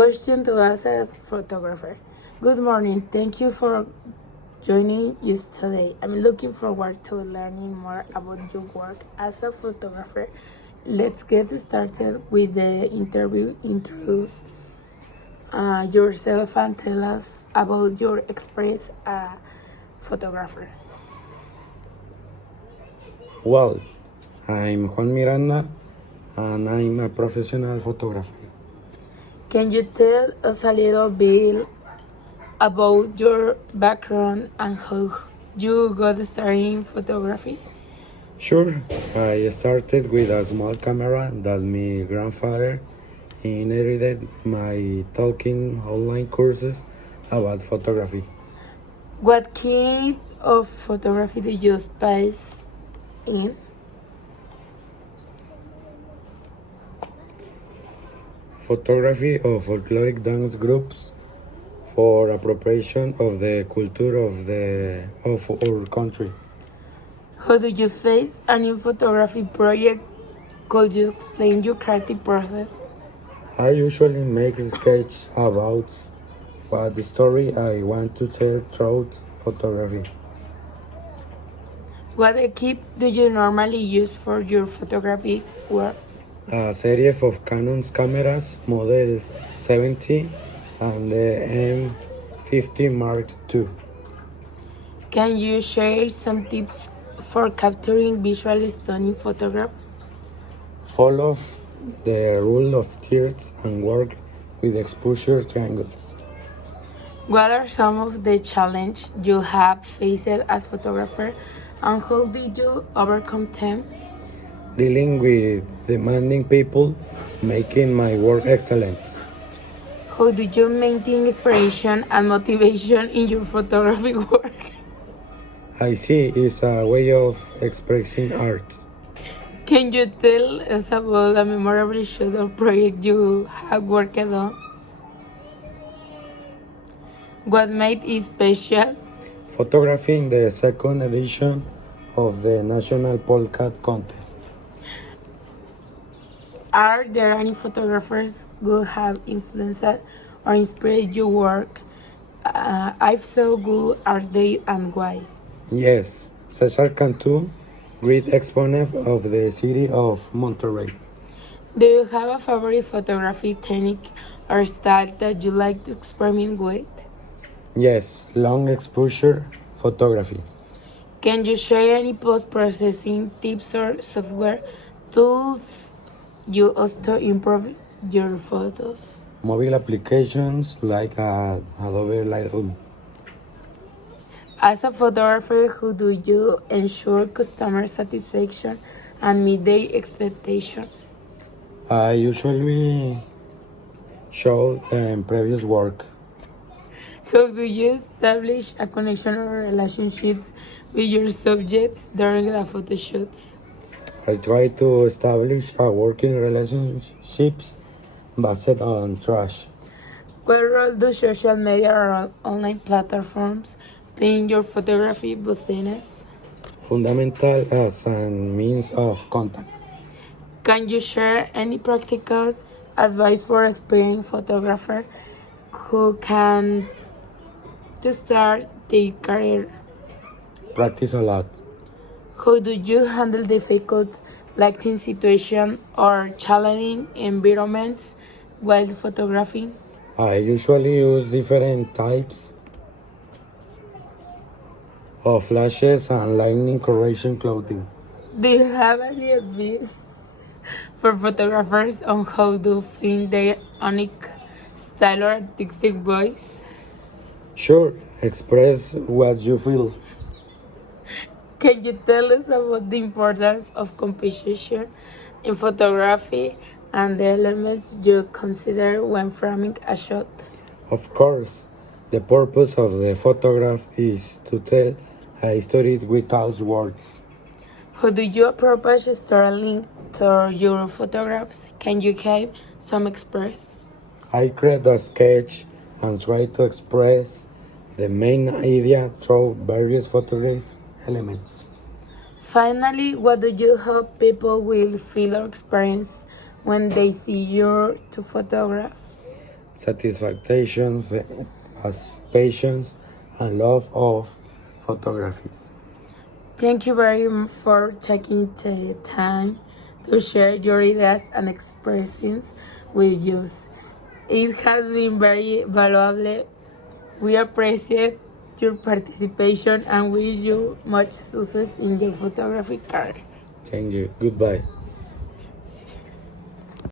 Question to us as photographer. Good morning. Thank you for joining us today. I'm looking forward to learning more about your work as a photographer. Let's get started with the interview. Introduce yourself and tell us about your experience as a photographer. Well, I'm Juan Miranda and I'm a professional photographer. Can you tell us a little bit about your background and how you got started in photography? Sure, I started with a small camera that my grandfather inherited my talking online courses about photography. What kind of photography do you space in? Photography of folkloric dance groups for appropriation of the culture of our country. How do you face a new photography project? Could you explain your creative process? I usually make a sketch about what story I want to tell through photography. What equipment do you normally use for your photography work? A series of Canon's cameras, Model 70 and the M50 Mark II. Can you share some tips for capturing visually stunning photographs? Follow the rule of thirds and work with exposure triangles. What are some of the challenges you have faced as photographer and how did you overcome them? Dealing with demanding people, making my work excellent. How do you maintain inspiration and motivation in your photography work? I see it's a way of expressing art. Can you tell us about a memorable shot or project you have worked on? What made it special? Photographing the second edition of the National Polka Contest. Are there any photographers who have influenced or inspired your work? If so, who are they and why? Yes, Cesar Cantu, great exponent of the city of Monterrey. Do you have a favorite photography technique or style that you like to experiment with? Yes, long exposure photography. Can you share any post-processing tips or software tools you use to improve your photos? Mobile applications like Adobe Lightroom. As a photographer, how do you ensure customer satisfaction and meet their expectations? I usually show them previous work. How do you establish a connection or relationships with your subjects during the photo shoots? I try to establish a working relationships based on trust. What role do social media or online platforms play in your photography business? Fundamental as a means of contact. Can you share any practical advice for aspiring photographer who can to start their career? Practice a lot. How do you handle difficult lighting situations or challenging environments while photographing? I usually use different types of flashes and lighting correction clothing. Do you have any advice for photographers on how to find their unique style or artistic voice? Sure, express what you feel. Can you tell us about the importance of composition in photography and the elements you consider when framing a shot? Of course, the purpose of the photograph is to tell a story without words. How do you approach storytelling to your photographs? Can you give some express? I create a sketch and try to express the main idea through various photograph elements. Finally, what do you hope people will feel or experience when they see you to photograph? satisfaction, patience, and love of photography. Thank you very much for taking the time to share your ideas and expressions with us. It has been very valuable. We appreciate your participation and wish you much success in your photography career. Thank you. Goodbye.